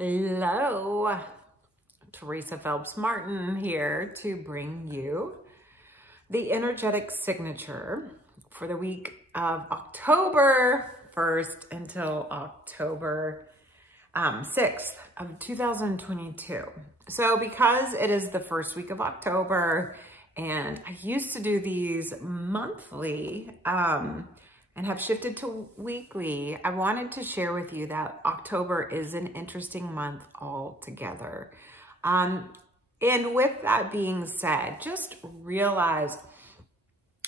Hello, Teresa Phelps Martin here to bring you the energetic signature for the week of October 1st until October 6th of 2022. So because it is the first week of October and I used to do these monthly, and have shifted to weekly, I wanted to share with you that October is an interesting month altogether. And with that being said, just realize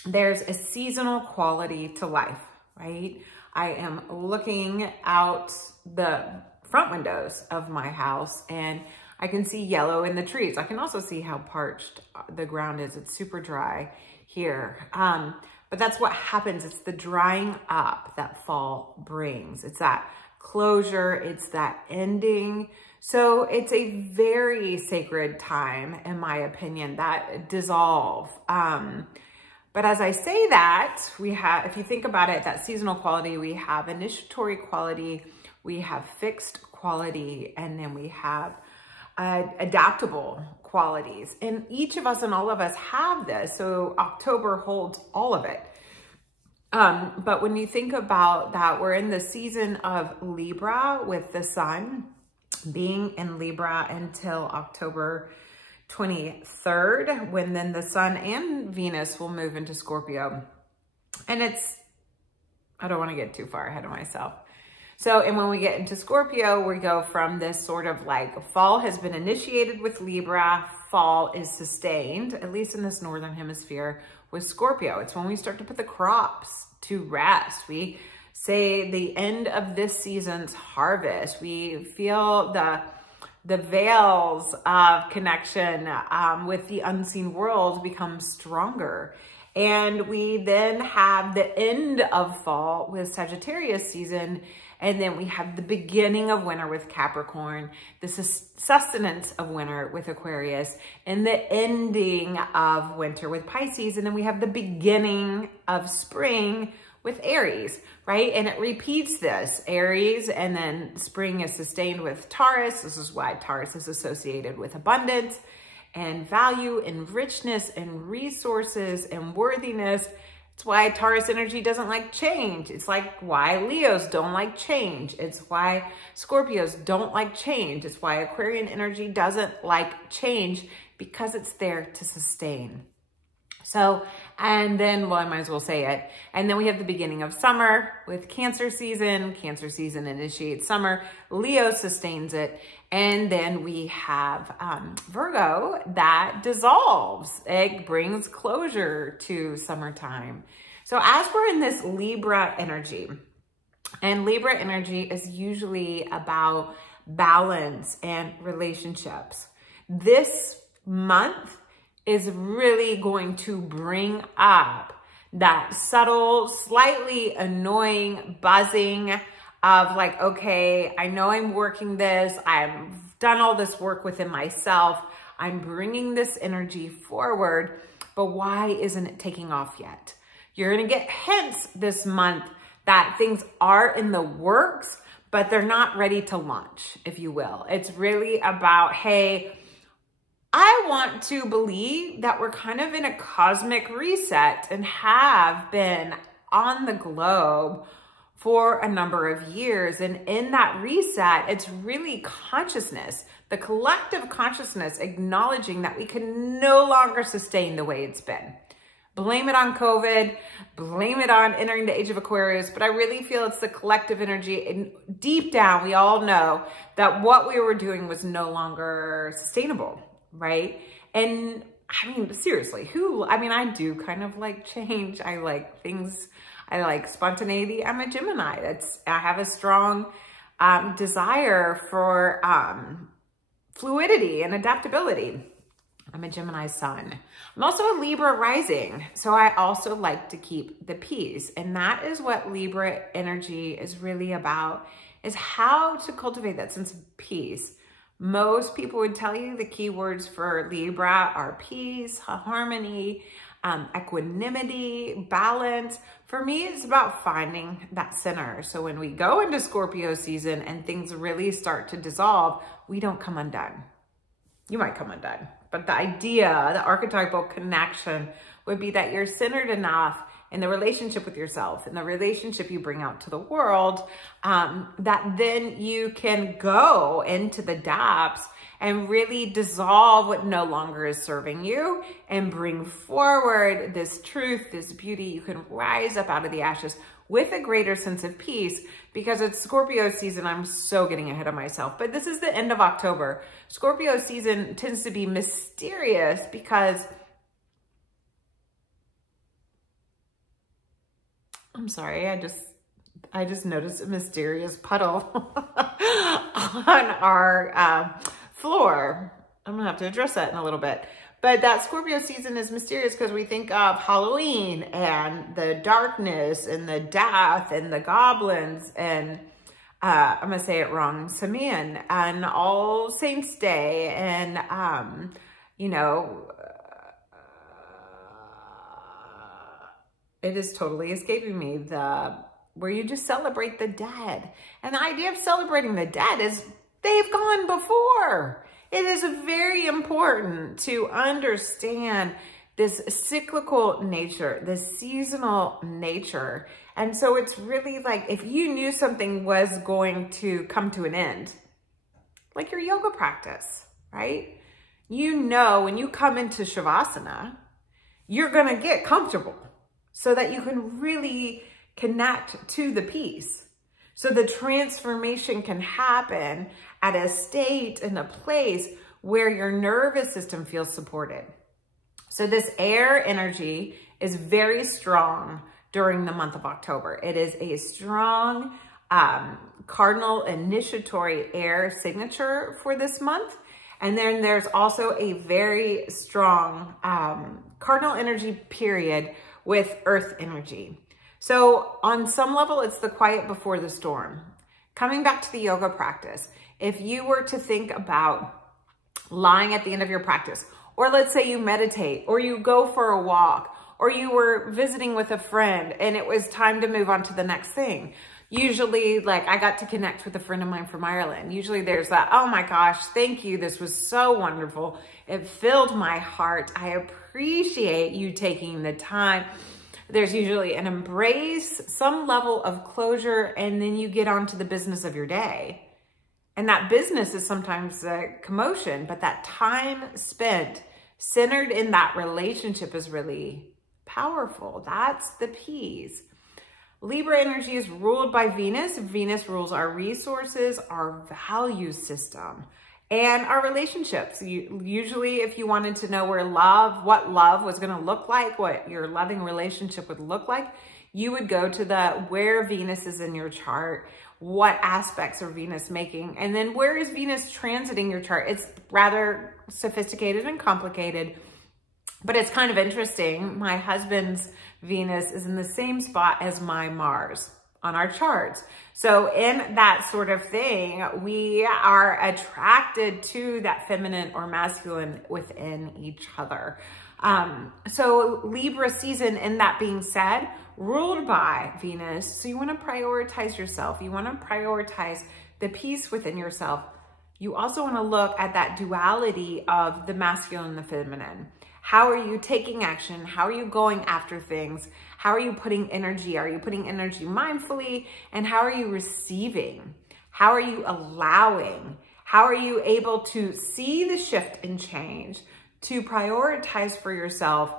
there's a seasonal quality to life, right? I am looking out the front windows of my house and I can see yellow in the trees. I can also see how parched the ground is. It's super dry here. But that's what happens. It's the drying up that fall brings. It's that closure. It's that ending. So it's a very sacred time, in my opinion, that dissolve. But as I say that, we have, if you think about it, that seasonal quality, we have initiatory quality, we have fixed quality, and then we have adaptable qualities. And each of us and all of us have this. So October holds all of it. But when you think about that, we're in the season of Libra with the sun being in Libra until October 23rd, when then the sun and Venus will move into Scorpio. And I don't want to get too far ahead of myself. So, and when we get into Scorpio, we go from this sort of like fall has been initiated with Libra, fall is sustained, at least in this northern hemisphere, with Scorpio. It's when we start to put the crops to rest. We say the end of this season's harvest. We feel the veils of connection with the unseen world become stronger. And we then have the end of fall with Sagittarius season. And then we have the beginning of winter with Capricorn, the sustenance of winter with Aquarius, and the ending of winter with Pisces. And then we have the beginning of spring with Aries, right? And it repeats this, Aries, and then spring is sustained with Taurus. This is why Taurus is associated with abundance and value and richness and resources and worthiness. It's why Taurus energy doesn't like change. It's like why Leos don't like change. It's why Scorpios don't like change. It's why Aquarian energy doesn't like change, because it's there to sustain. So, and then, well, I might as well say it. And then we have the beginning of summer with Cancer season. Cancer season initiates summer. Leo sustains it. And then we have Virgo that dissolves. It brings closure to summertime. So as we're in this Libra energy, and Libra energy is usually about balance and relationships, this month is really going to bring up that subtle, slightly annoying buzzing of like, okay, I know I'm working this. I've done all this work within myself. I'm bringing this energy forward, but why isn't it taking off yet? You're going to get hints this month that things are in the works, but they're not ready to launch, if you will. It's really about, hey, I want to believe that we're kind of in a cosmic reset and have been on the globe for a number of years. And in that reset, it's really consciousness, the collective consciousness acknowledging that we can no longer sustain the way it's been. Blame it on COVID, blame it on entering the age of Aquarius, but I really feel it's the collective energy. And deep down, we all know that what we were doing was no longer sustainable, right? And I mean, seriously, I do kind of like change. I like things. I like spontaneity. I'm a Gemini. I have a strong desire for fluidity and adaptability. I'm a Gemini sun. I'm also a Libra rising. So I also like to keep the peace. And that is what Libra energy is really about, is how to cultivate that sense of peace. Most people would tell you the key words for Libra are peace, harmony, equanimity, balance. For me, it's about finding that center. So when we go into Scorpio season and things really start to dissolve, we don't come undone. You might come undone, but the idea, the archetypal connection would be that you're centered enough in the relationship with yourself and the relationship you bring out to the world, that then you can go into the depths and really dissolve what no longer is serving you and bring forward this truth, this beauty. You can rise up out of the ashes with a greater sense of peace, because it's Scorpio season. I'm so getting ahead of myself, but this is the end of October. Scorpio season tends to be mysterious because, I'm sorry, I just noticed a mysterious puddle on our floor. I'm gonna have to address that in a little bit. But that Scorpio season is mysterious because we think of Halloween and the darkness and the death and the goblins and I'm gonna say it wrong, Samhain and All Saints Day and you know, it is totally escaping me, where you just celebrate the dead. And the idea of celebrating the dead is they've gone before. It is very important to understand this cyclical nature, this seasonal nature. And so it's really like if you knew something was going to come to an end, like your yoga practice, right? You know, when you come into Shavasana, you're gonna get comfortable so that you can really connect to the peace. So the transformation can happen at a state and a place where your nervous system feels supported. So this air energy is very strong during the month of October. It is a strong cardinal initiatory air signature for this month. And then there's also a very strong cardinal energy period with earth energy. So on some level, it's the quiet before the storm. Coming back to the yoga practice, if you were to think about lying at the end of your practice, or let's say you meditate, or you go for a walk, or you were visiting with a friend and it was time to move on to the next thing. Usually, like I got to connect with a friend of mine from Ireland. Usually there's that, oh my gosh, thank you. This was so wonderful. It filled my heart. I appreciate you taking the time. There's usually an embrace, some level of closure, and then you get on to the business of your day. And that business is sometimes a commotion, but that time spent centered in that relationship is really powerful. That's the peace. Libra energy is ruled by Venus. Venus rules our resources, our value system, and our relationships. Usually, if you wanted to know what love was going to look like, what your loving relationship would look like, you would go to where Venus is in your chart, what aspects are Venus making, and then where is Venus transiting your chart. It's rather sophisticated and complicated, but it's kind of interesting. My husband's Venus is in the same spot as my Mars on our charts. So in that sort of thing, we are attracted to that feminine or masculine within each other. So Libra season, in that being said, ruled by Venus. So you want to prioritize yourself. You want to prioritize the peace within yourself. You also want to look at that duality of the masculine and the feminine. How are you taking action? How are you going after things? How are you putting energy? Are you putting energy mindfully? And how are you receiving? How are you allowing? How are you able to see the shift and change, to prioritize for yourself,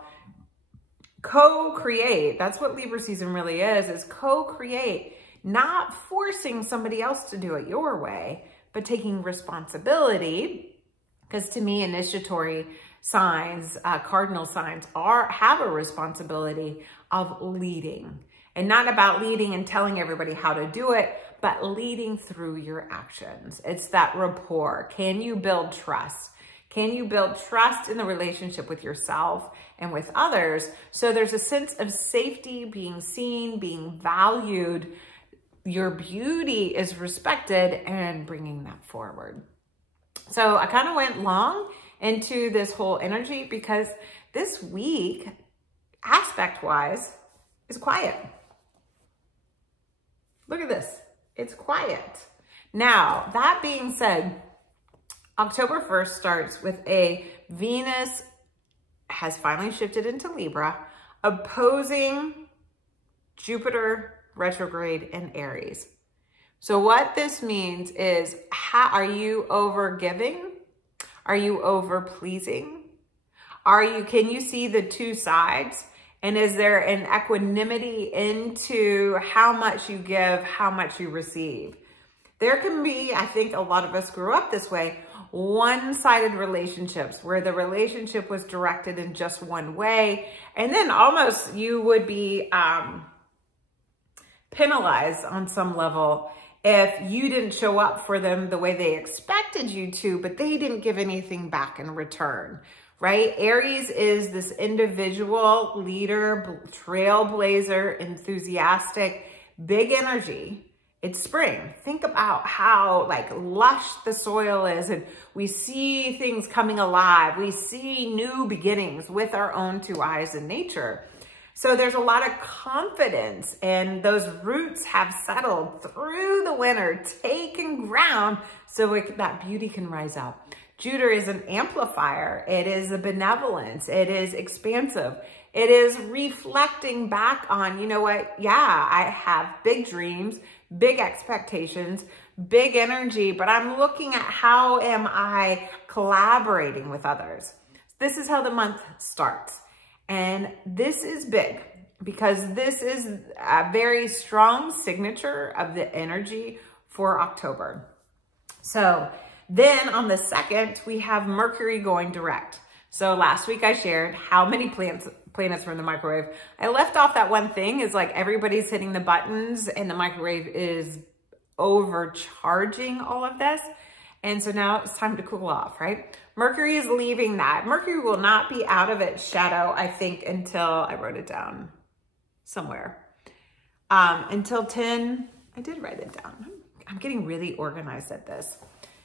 co-create? That's what Libra season really is co-create, not forcing somebody else to do it your way, but taking responsibility. Because to me, initiatory signs, cardinal signs have a responsibility of leading, and not about leading and telling everybody how to do it, but leading through your actions. It's that rapport. Can you build trust? Can you build trust in the relationship with yourself and with others? So there's a sense of safety, being seen, being valued. Your beauty is respected, and bringing that forward. So I kind of went long into this whole energy because this week aspect-wise, is quiet. Look at this. It's quiet. Now, that being said, October 1st starts with a Venus has finally shifted into Libra, opposing Jupiter retrograde in Aries. So what this means is, are you over giving? Are you over pleasing? Can you see the two sides? And is there an equanimity into how much you give, how much you receive? There can be, I think a lot of us grew up this way, one-sided relationships where the relationship was directed in just one way. And then almost you would be penalized on some level if you didn't show up for them the way they expected you to, but they didn't give anything back in return, right? Aries is this individual leader, trailblazer, enthusiastic, big energy. It's spring. Think about how like lush the soil is, and we see things coming alive. We see new beginnings with our own two eyes in nature. So there's a lot of confidence, and those roots have settled through the winter, taken ground so that beauty can rise up. Jupiter is an amplifier. It is a benevolence. It is expansive. It is reflecting back on, you know what? Yeah, I have big dreams, big expectations, big energy, but I'm looking at how am I collaborating with others. This is how the month starts. And this is big because this is a very strong signature of the energy for October. So then on the 2nd, we have Mercury going direct. So last week I shared how many planets were in the microwave. I left off that one thing is like everybody's hitting the buttons and the microwave is overcharging all of this. And so now it's time to cool off, right? Mercury is leaving that. Mercury will not be out of its shadow, I think, until, I wrote it down somewhere, until 10, I did write it down. I'm getting really organized at this.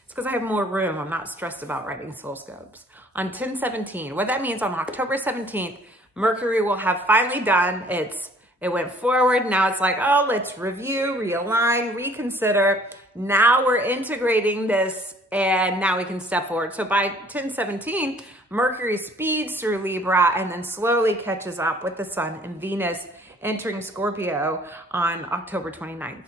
It's because I have more room. I'm not stressed about writing soul scopes. On 10/17, what that means on October 17th, Mercury will have finally done it went forward. Now it's like, oh, let's review, realign, reconsider. Now we're integrating this and now we can step forward. So by 10/17, Mercury speeds through Libra and then slowly catches up with the Sun and Venus entering Scorpio on October 29th.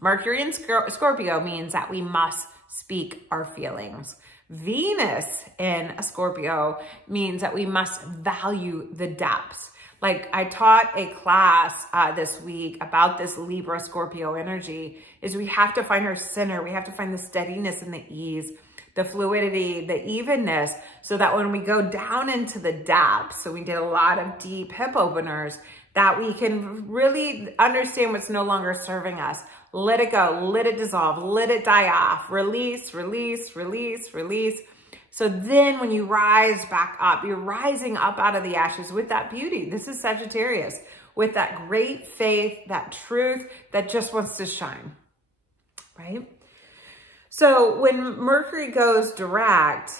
Mercury in Scorpio means that we must speak our feelings. Venus in Scorpio means that we must value the depths. Like I taught a class this week about this Libra Scorpio energy is we have to find our center. We have to find the steadiness and the ease, the fluidity, the evenness, so that when we go down into the depths, so we did a lot of deep hip openers, that we can really understand what's no longer serving us. Let it go, let it dissolve, let it die off, release, release, release, release. So then when you rise back up, you're rising up out of the ashes with that beauty. This is Sagittarius, with that great faith, that truth that just wants to shine, right? So when Mercury goes direct,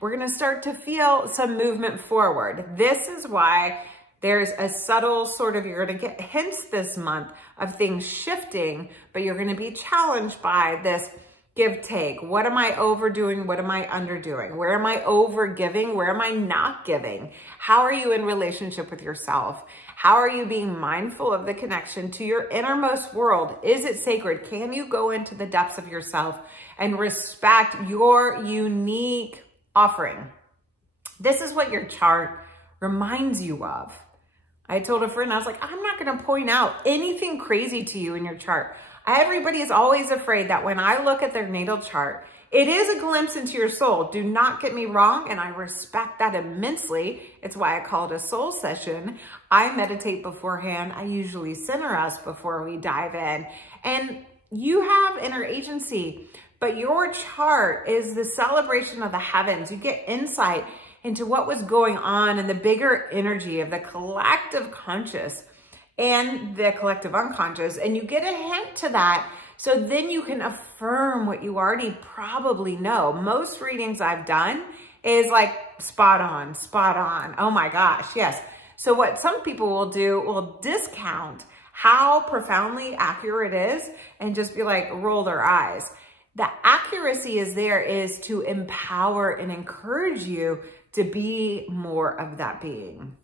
we're gonna start to feel some movement forward. This is why there's a subtle sort of, you're gonna get hints this month of things shifting, but you're gonna be challenged by this give take. What am I overdoing? What am I underdoing? Where am I over giving? Where am I not giving? How are you in relationship with yourself? How are you being mindful of the connection to your innermost world? Is it sacred? Can you go into the depths of yourself and respect your unique offering? This is what your chart reminds you of. I told a friend, I was like, I'm not going to point out anything crazy to you in your chart. Everybody is always afraid that when I look at their natal chart, it is a glimpse into your soul. Do not get me wrong, and I respect that immensely. It's why I call it a soul session. I meditate beforehand. I usually center us before we dive in. And you have inner agency, but your chart is the celebration of the heavens. You get insight into what was going on in the bigger energy of the collective conscious and the collective unconscious, and you get a hint to that, so then you can affirm what you already probably know. Most readings I've done is like spot on, oh my gosh, yes. So what some people will do will discount how profoundly accurate it is and just be like, roll their eyes. The accuracy is there is to empower and encourage you to be more of that being.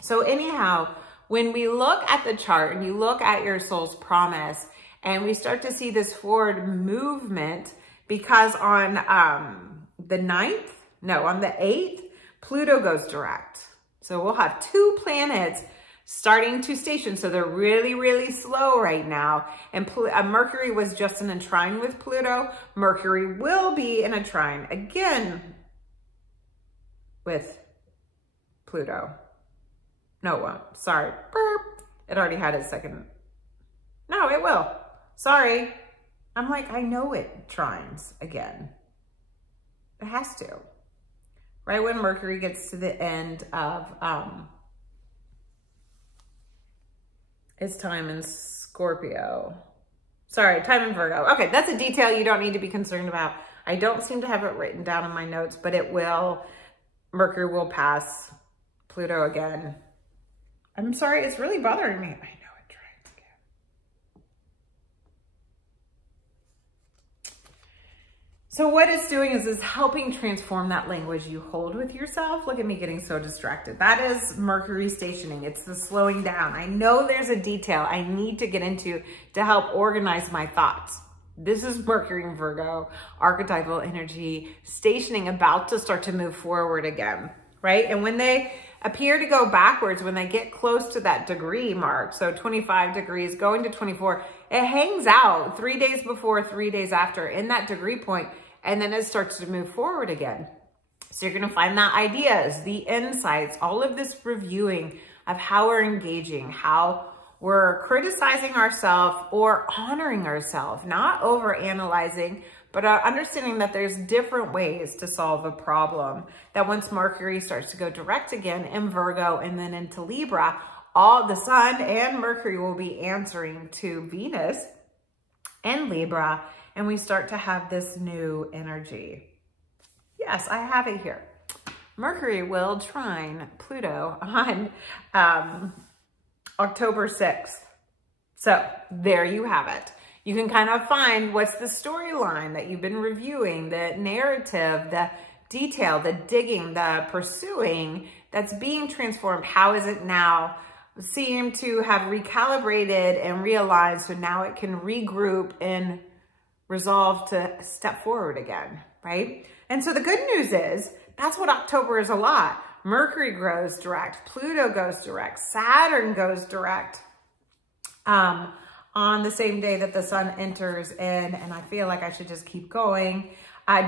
So anyhow, when we look at the chart and you look at your soul's promise and we start to see this forward movement, because on the 8th, Pluto goes direct. So we'll have 2 planets starting to station. So they're really, really slow right now. And Mercury was just in a trine with Pluto. Mercury will be in a trine again with Pluto. No, it won't. Sorry. Burp. It already had its second. No, it will. Sorry. I'm like, I know it trines again. It has to. Right when Mercury gets to the end of its time in Scorpio. Sorry, time in Virgo. Okay, that's a detail you don't need to be concerned about. I don't seem to have it written down in my notes, but it will. Mercury will pass Pluto again. I'm sorry, it's really bothering me. I know it trines again. So what it's doing is helping transform that language you hold with yourself. Look at me getting so distracted. That is Mercury stationing. It's the slowing down. I know there's a detail I need to get into to help organize my thoughts. This is Mercury in Virgo, archetypal energy, stationing, about to start to move forward again, right? And when they appear to go backwards, when they get close to that degree mark, so 25 degrees going to 24, it hangs out 3 days before, 3 days after in that degree point, and then it starts to move forward again. So you're going to find that ideas, the insights, all of this reviewing of how we're engaging, how we're criticizing ourselves or honoring ourselves, not over analyzing, but understanding that there's different ways to solve a problem. That once Mercury starts to go direct again in Virgo and then into Libra, all the Sun and Mercury will be answering to Venus and Libra, and we start to have this new energy. Yes, I have it here. Mercury will trine Pluto on October 6th. So there you have it. You can kind of find what's the storyline that you've been reviewing, the narrative, the detail, the digging, the pursuing that's being transformed. How is it now seem to have recalibrated and realigned, so now it can regroup and resolve to step forward again, right? And so the good news is that's what October is a lot. Mercury goes direct, Pluto goes direct, Saturn goes direct on the same day that the Sun enters in, and I feel like I should just keep going.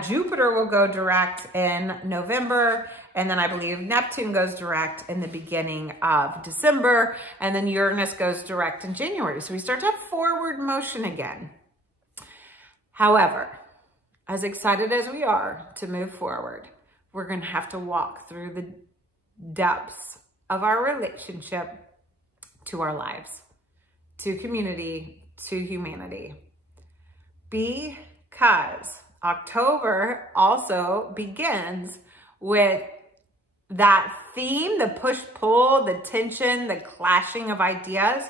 Jupiter will go direct in November, and then I believe Neptune goes direct in the beginning of December, and then Uranus goes direct in January. So we start to have forward motion again. However, as excited as we are to move forward, we're going to have to walk through the depths of our relationship to our lives, to community, to humanity. Because October also begins with that theme, the push-pull, the tension, the clashing of ideas,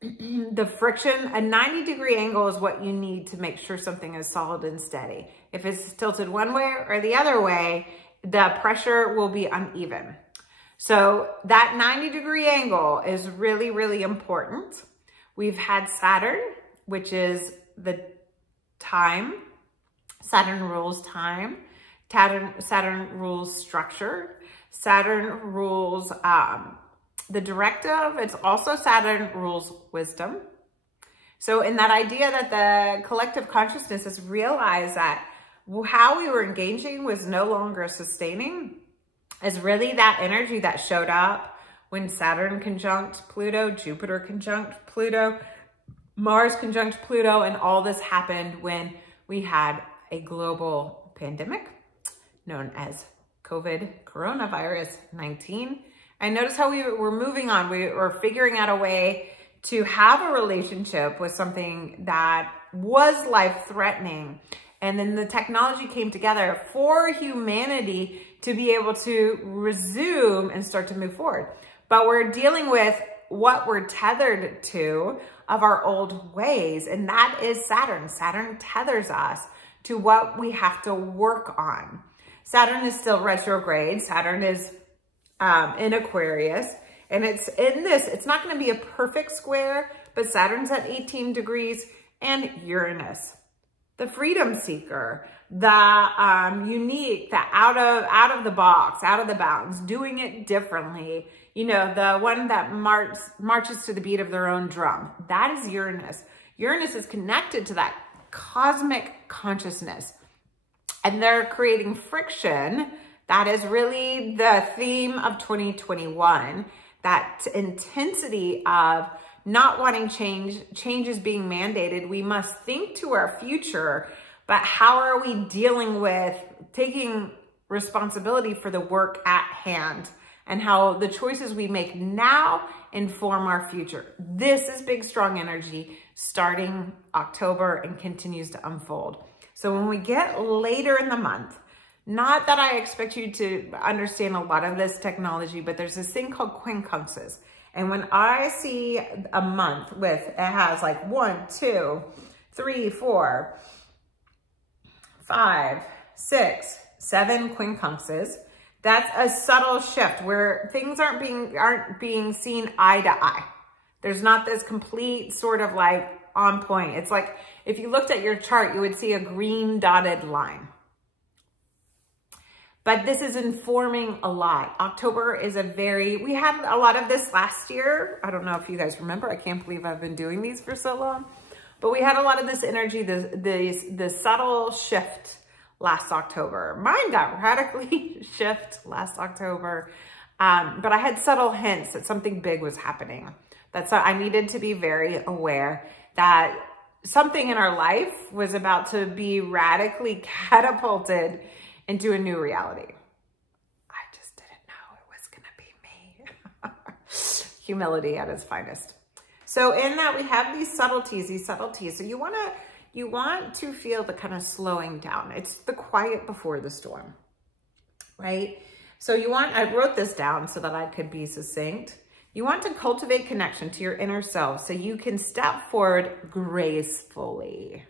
the friction. A 90-degree angle is what you need to make sure something is solid and steady. If it's tilted one way or the other way, the pressure will be uneven. So that 90-degree angle is really, really important. We've had Saturn, which is the time. Saturn rules time. Saturn rules structure. Saturn rules the directive. It's also Saturn rules wisdom. So in that idea that the collective consciousness has realized that how we were engaging was no longer sustaining, is really that energy that showed up when Saturn conjunct Pluto, Jupiter conjunct Pluto, Mars conjunct Pluto, and all this happened when we had a global pandemic known as coronavirus 19. And notice how we were moving on. We were figuring out a way to have a relationship with something that was life-threatening. And then the technology came together for humanity to be able to resume and start to move forward. but we're dealing with what we're tethered to of our old ways. And that is Saturn. Saturn tethers us to what we have to work on. Saturn is still retrograde. Saturn is in Aquarius. And it's in this, it's not going to be a perfect square, but Saturn's at 18 degrees, and Uranus, the freedom seeker, the unique, the out of the box, out of the bounds, doing it differently. You know, the one that marches to the beat of their own drum. That is Uranus. Uranus is connected to that cosmic consciousness, and they're creating friction. That is really the theme of 2021. That intensity of not wanting change is being mandated. We must think to our future, but how are we dealing with taking responsibility for the work at hand and how the choices we make now inform our future? This is big, strong energy starting October and continues to unfold. So when we get later in the month, not that I expect you to understand a lot of this technology, but there's this thing called quincunxes. And when I see a month with, it has like 1, 2, 3, 4, 5, 6, 7 quincunxes, that's a subtle shift where things aren't being seen eye to eye. There's not this complete sort of like on point. It's like if you looked at your chart, you would see a green dotted line. But this is informing a lot. October is we had a lot of this last year. I don't know if you guys remember. I can't believe I've been doing these for so long. But we had a lot of this energy, the subtle shift last October. Mine got radically shift last October. But I had subtle hints that something big was happening. I needed to be very aware that something in our life was about to be radically catapulted into a new reality. I just didn't know it was going to be me. Humility at its finest. So in that we have these subtleties. So you want to feel the kind of slowing down. It's the quiet before the storm, right? So I wrote this down so that I could be succinct. You want to cultivate connection to your inner self so you can step forward gracefully,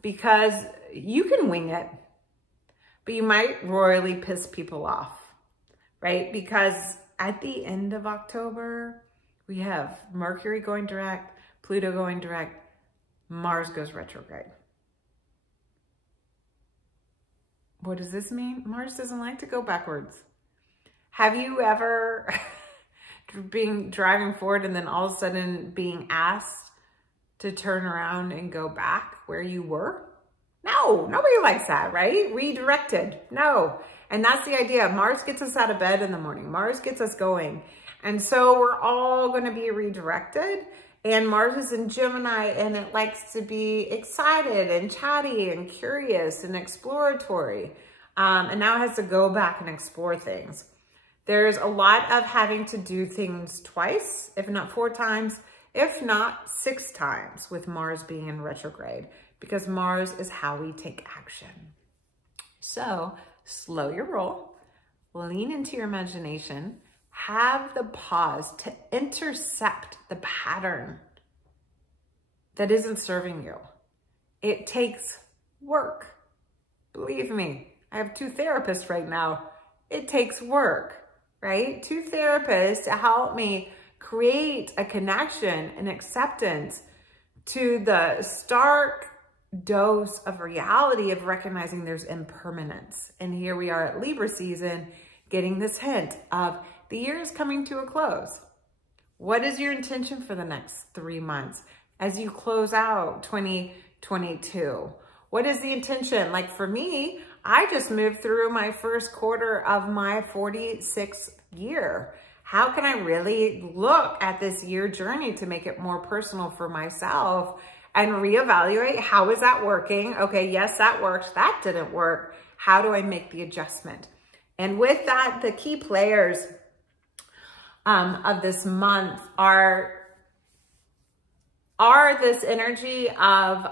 because you can wing it, but you might royally piss people off, right? Because at the end of October, we have Mercury going direct, Pluto going direct, Mars goes retrograde. What does this mean? Mars doesn't like to go backwards. Have you ever driving forward and then all of a sudden being asked to turn around and go back where you were? No, nobody likes that, right? Redirected, no. And that's the idea. Mars gets us out of bed in the morning. Mars gets us going. And so we're all going to be redirected. And Mars is in Gemini, and it likes to be excited and chatty and curious and exploratory. And now it has to go back and explore things. There's a lot of having to do things twice, if not 4 times, if not 6 times with Mars being in retrograde, because Mars is how we take action. So slow your roll, lean into your imagination, have the pause to intercept the pattern that isn't serving you. It takes work. Believe me, I have 2 therapists right now. It takes work, right? 2 therapists to help me create a connection and acceptance to the stark dose of reality of recognizing there's impermanence. And here we are at Libra season, getting this hint of the year is coming to a close. What is your intention for the next 3 months as you close out 2022? What is the intention? Like for me, I just moved through my first quarter of my 46th year. How can I really look at this year journey to make it more personal for myself and reevaluate, how is that working? Okay, yes, that works. That didn't work. How do I make the adjustment? And with that, the key players of this month are this energy of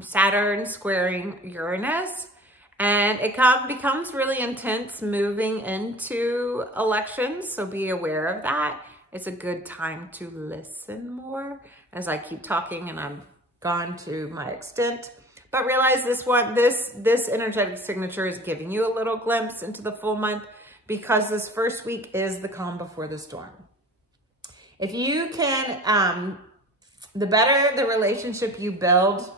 Saturn squaring Uranus And it becomes really intense moving into elections, so be aware of that. It's a good time to listen more as I keep talking and I'm gone to my extent. But realize this energetic signature is giving you a little glimpse into the full month because this first week is the calm before the storm. If you can, the better the relationship you build,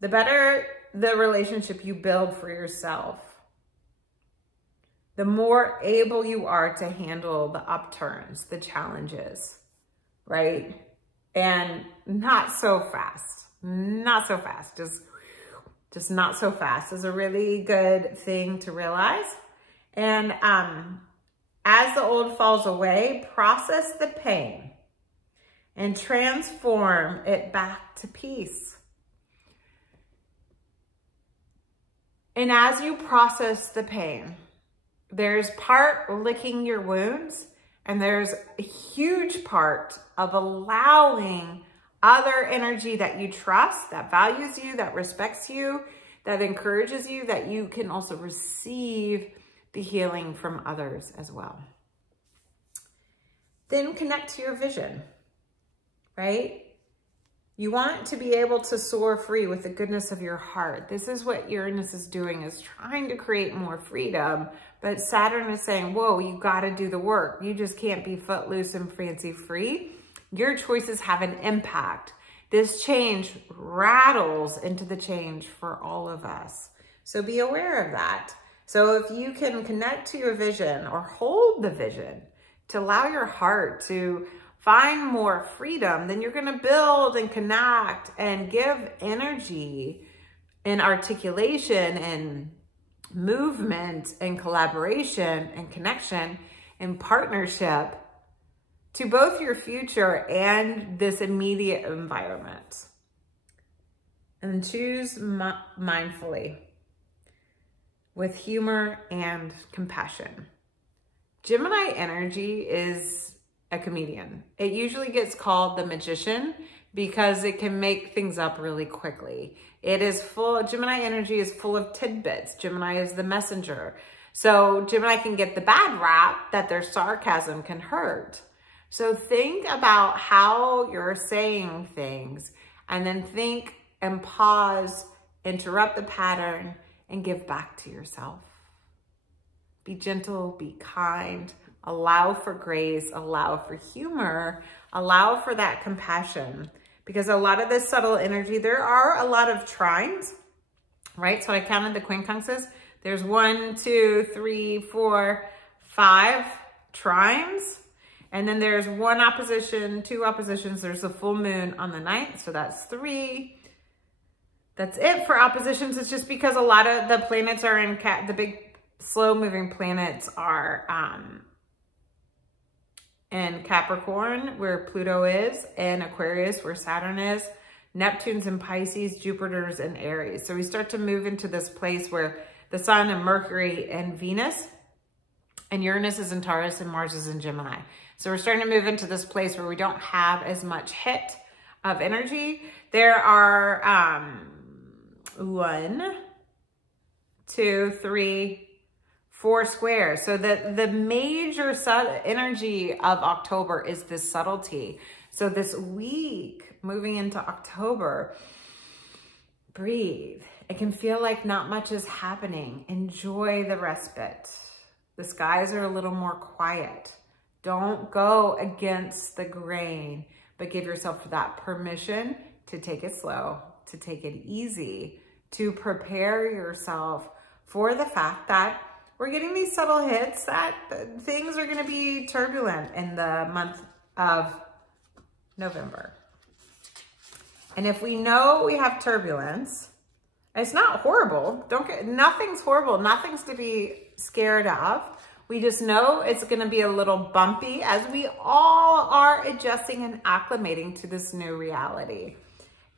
the better the relationship you build for yourself, the more able you are to handle the upturns, the challenges, right? And not so fast, not so fast, just not so fast is a really good thing to realize. And as the old falls away, process the pain and transform it back to peace. And as you process the pain, there's part licking your wounds, and there's a huge part of allowing other energy that you trust, that values you, that respects you, that encourages you, that you can also receive the healing from others as well. Then connect to your vision, right? You want to be able to soar free with the goodness of your heart. This is what Uranus is doing, is trying to create more freedom. But Saturn is saying, whoa, you got to do the work. You just can't be footloose and fancy free. Your choices have an impact. This change rattles into the change for all of us. So be aware of that. So if you can connect to your vision or hold the vision to allow your heart to find more freedom, then you're going to build and connect and give energy and articulation and movement and collaboration and connection and partnership to both your future and this immediate environment. And choose mindfully with humor and compassion. Gemini energy is a comedian. It usually gets called the magician because it can make things up really quickly. Gemini energy is full of tidbits. Gemini is the messenger. So Gemini can get the bad rap that their sarcasm can hurt. So think about how you're saying things and then think and pause, interrupt the pattern, and give back to yourself. Be gentle, be kind, allow for grace, allow for humor, allow for that compassion. Because a lot of this subtle energy, there are a lot of trines, right? So I counted the quincunxes. There's 1, 2, 3, 4, 5 trines. And then there's 1 opposition, 2 oppositions. There's a full moon on the 9th, so that's 3. That's it for oppositions. It's just because a lot of the planets are in, the big slow moving planets are in Capricorn, where Pluto is, and Aquarius, where Saturn is, Neptune's in Pisces, Jupiter's in Aries. So we start to move into this place where the Sun and Mercury and Venus, and Uranus is in Taurus and Mars is in Gemini. So we're starting to move into this place where we don't have as much hit of energy. There are 1, 2, 3, 4 squares. So the major energy of October is this subtlety. So this week, moving into October, breathe. It can feel like not much is happening. Enjoy the respite. The skies are a little more quiet. Don't go against the grain, but give yourself that permission to take it slow, to take it easy, to prepare yourself for the fact that we're getting these subtle hits, that things are going to be turbulent in the month of November. And if we know we have turbulence, it's not horrible. Nothing's horrible. Nothing's to be scared of. We just know it's going to be a little bumpy as we all are adjusting and acclimating to this new reality.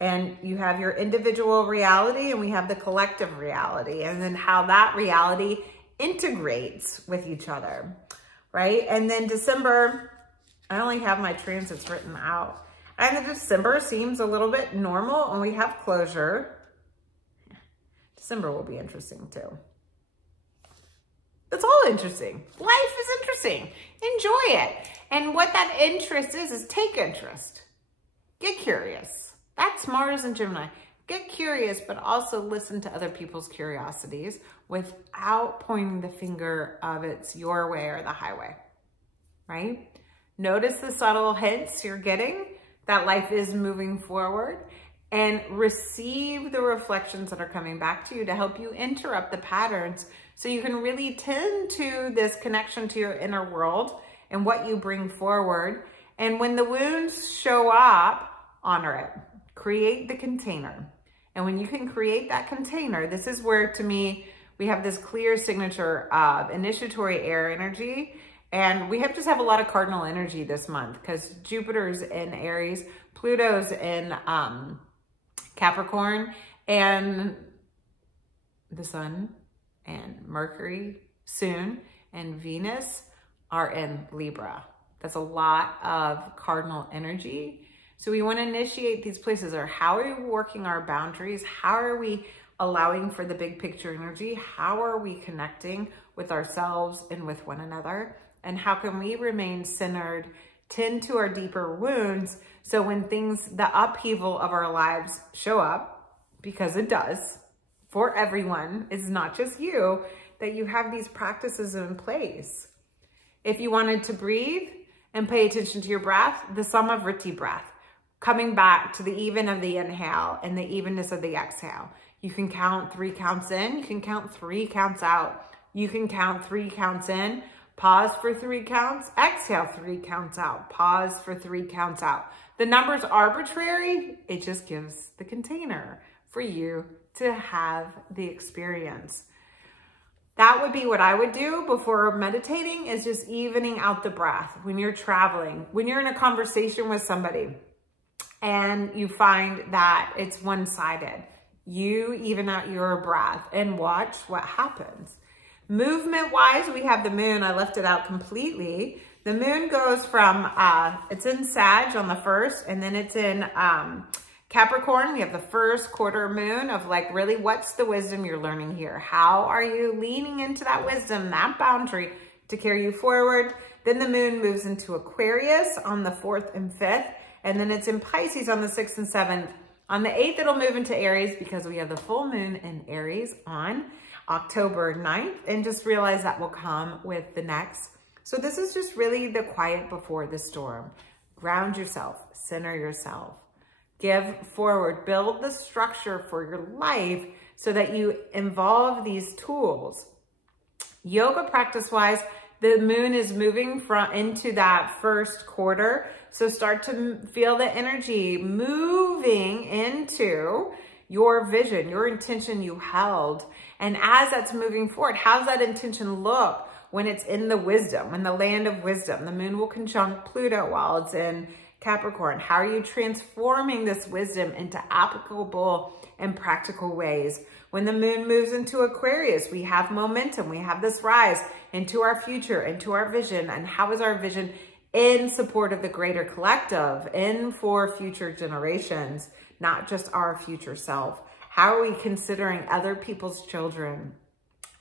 And you have your individual reality and we have the collective reality, and then how that reality integrates with each other, right? And then December, I only have my transits written out. And then December seems a little bit normal and we have closure. December will be interesting too. It's all interesting. Life is interesting. Enjoy it. And what that interest is take interest. Get curious. That's Mars and Gemini. Get curious, but also listen to other people's curiosities without pointing the finger of it's your way or the highway, right? Notice the subtle hints you're getting that life is moving forward, and receive the reflections that are coming back to you to help you interrupt the patterns so you can really tend to this connection to your inner world and what you bring forward. And when the wounds show up, honor it. Create the container. And when you can create that container, this is where, to me, we have this clear signature of initiatory air energy. And we just have a lot of cardinal energy this month because Jupiter's in Aries, Pluto's in Capricorn, and the Sun and Mercury soon and Venus are in Libra. That's a lot of cardinal energy. So we want to initiate these places. Or how are we working our boundaries? How are we allowing for the big picture energy? How are we connecting with ourselves and with one another? And how can we remain centered, tend to our deeper wounds, so when the upheaval of our lives show up, because it does, for everyone, it's not just you, that you have these practices in place. If you wanted to breathe and pay attention to your breath, the Samavriti breath, coming back to the even of the inhale and the evenness of the exhale. You can count 3 counts in, you can count 3 counts out. You can count 3 counts in, pause for 3 counts, exhale 3 counts out, pause for 3 counts out. The number's arbitrary, it just gives the container for you to have the experience. That would be what I would do before meditating, is just evening out the breath. When you're traveling, when you're in a conversation with somebody and you find that it's one-sided, you even out your breath and watch what happens. Movement-wise, we have the moon. I left it out completely. The moon goes from, it's in Sag on the 1st, and then it's in Capricorn. We have the first quarter moon of like, really, what's the wisdom you're learning here? How are you leaning into that wisdom, that boundary to carry you forward? Then the moon moves into Aquarius on the 4th and 5th, and then it's in Pisces on the 6th and 7th. On the 8th, it'll move into Aries because we have the full moon in Aries on October 9th, and just realize that will come with the next. So this is just really the quiet before the storm. Ground yourself, center yourself, give forward, build the structure for your life so that you involve these tools. Yoga practice-wise, the moon is moving into that first quarter. So start to feel the energy moving into your vision, your intention you held. And as that's moving forward, how's that intention look when it's in the wisdom, in the land of wisdom? The moon will conjunct Pluto while it's in Capricorn. How are you transforming this wisdom into applicable and practical ways? When the moon moves into Aquarius, we have momentum. We have this rise into our future, into our vision. And how is our vision in support of the greater collective, in for future generations, not just our future self? How are we considering other people's children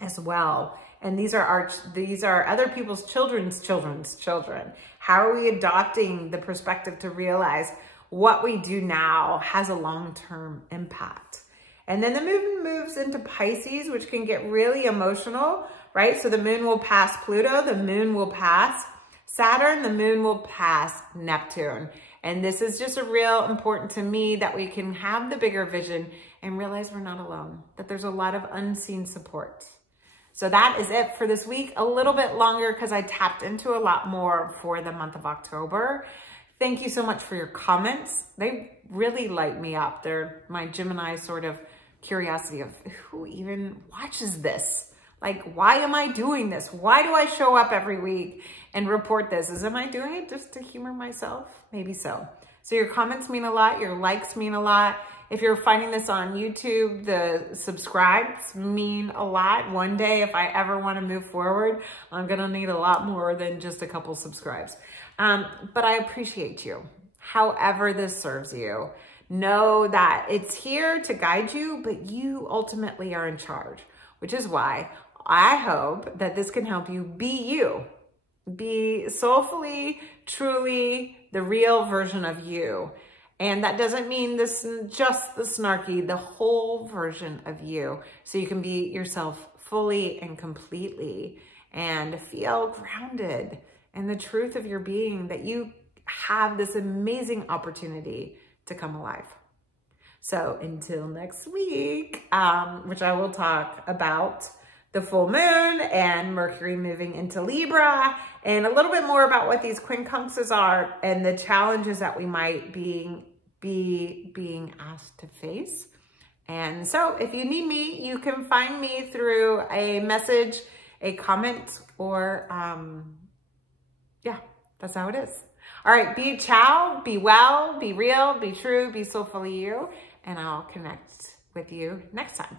as well? And these are other people's children's children's children. How are we adopting the perspective to realize what we do now has a long-term impact? And then the moon moves into Pisces, which can get really emotional, right? So the moon will pass Pluto, the moon will pass Saturn, the moon will pass Neptune. And this is just a real important to me that we can have the bigger vision and realize we're not alone, that there's a lot of unseen support. So that is it for this week. A little bit longer because I tapped into a lot more for the month of October. Thank you so much for your comments. They really light me up. They're my Gemini sort of curiosity of who even watches this? Like, why am I doing this? Why do I show up every week and report this? Am I doing it just to humor myself? Maybe so. So your comments mean a lot. Your likes mean a lot. If you're finding this on YouTube, the subscribes mean a lot. One day, if I ever want to move forward, I'm going to need a lot more than just a couple subscribes. But I appreciate you, however this serves you. Know that it's here to guide you, but you ultimately are in charge, which is why I hope that this can help you be you. Be soulfully, truly the real version of you. And that doesn't mean this just the snarky, the whole version of you. So you can be yourself fully and completely and feel grounded in the truth of your being, that you have this amazing opportunity to come alive. So until next week, which I will talk about the full moon and Mercury moving into Libra, and a little bit more about what these quincunxes are and the challenges that we might be being asked to face. And so if you need me, you can find me through a message, a comment, or yeah, that's how it is. All right, be ciao, be well, be real, be true, be soulfully you, and I'll connect with you next time.